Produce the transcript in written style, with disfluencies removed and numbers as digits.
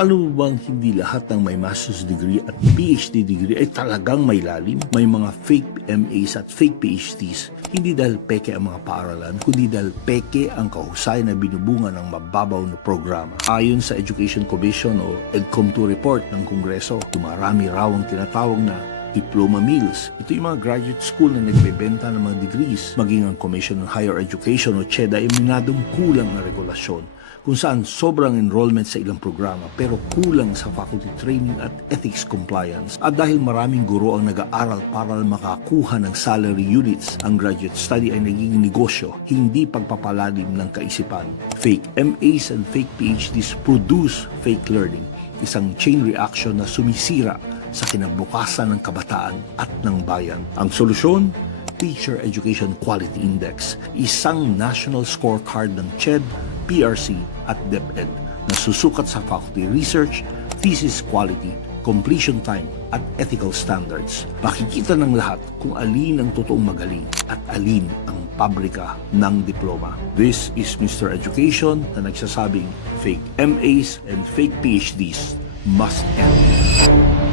Alam mo bang hindi lahat ng may master's degree at PhD degree ay talagang may lalim? May mga fake MAs at fake PhDs, hindi dahil peke ang mga paaralan, kundi dahil peke ang kahusayan na binubunga ng mababaw na programa. Ayon sa Education Commission o EDCOM2 report ng Kongreso, dumarami raw ang tinatawag na diploma mills. Ito yung mga graduate school na nagbebenta ng mga degrees. Maging ang Commission on Higher Education o CHEDA ay minadong kulang na regulasyon, kung saan sobrang enrollment sa ilang programa pero kulang sa faculty training at ethics compliance. At dahil maraming guro ang nag-aaral para makakuha ng salary units, ang graduate study ay naging negosyo, hindi pagpapalalim ng kaisipan. Fake MAs and fake PhDs produce fake learning, isang chain reaction na sumisira sa kinabukasan ng kabataan at ng bayan. Ang solusyon? Teacher Education Quality Index, isang national scorecard ng CHED, PRC at DepEd na susukat sa faculty research, thesis quality, completion time at ethical standards. Makikita ng lahat kung alin ang totoong magaling at alin ang pabrika ng diploma. This is Mr. Education na nagsasabing fake MAs and fake PhDs must end.